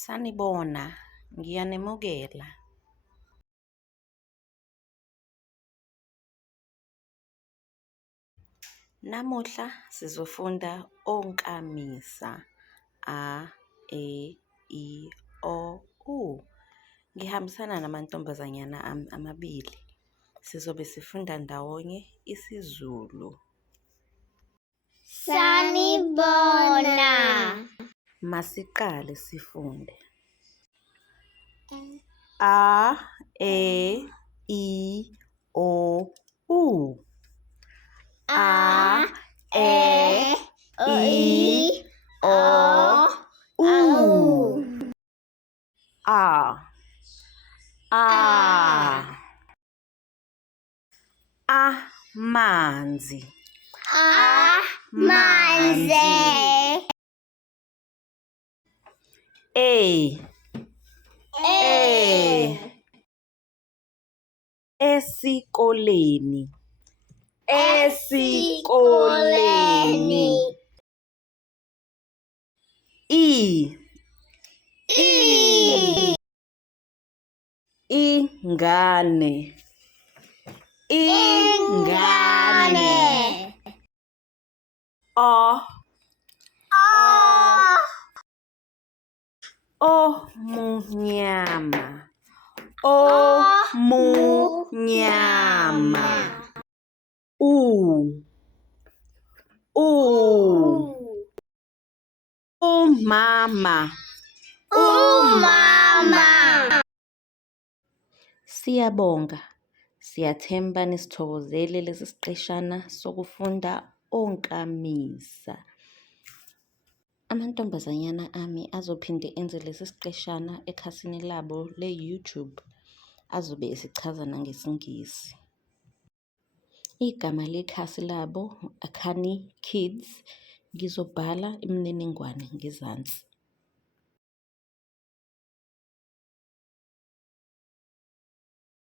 Sanibona, ngiyanemukela. Namuhla sizofunda onkamisa a, e, I, O, U. Ngihambisana namantombazanyana ami amabili. Sizobe sifunda ndawonye isiZulu. Sanibona. Masiqale sifunde. A, E, I, O, U. A, E, I, O, U. A. Amanzi. Amanzi. Esikoleni. Ingane. Omunyama. Umama. Siyabonga. Siyathemba nisithokozele lesi siqeshana sokufunda onkamisa. Amantombazanyana ami azophinde enze lesi siqeshana ekhasini labo le-YouTube. Azobe esichaza nangesiNgisi. Igama lekhasi labo, Akhani Kids. Ngizobhala imininingwane ngezansi.